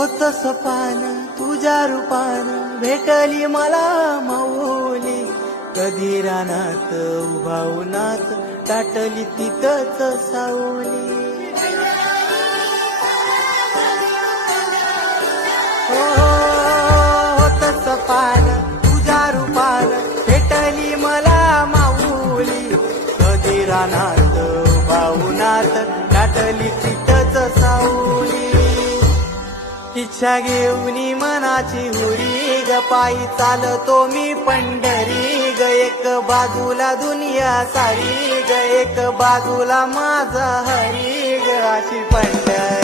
सपान तुझ्या रूपान भेटली मला माऊली, कधी रानात उभा उन्हात दाटली तिथंच सावली. सपान तुझ्या रूपान भेटली मला माऊली, कधी रानात उभा उन्हात दाटली तिथंच सावली. इच्छा घेऊनी मनाची हुरी ग पायी चालतो मी पंढरी ग, एक बाजूला दुनिया सारी ग, एक बाजूला माझा हरी ग, अशी पंढरी.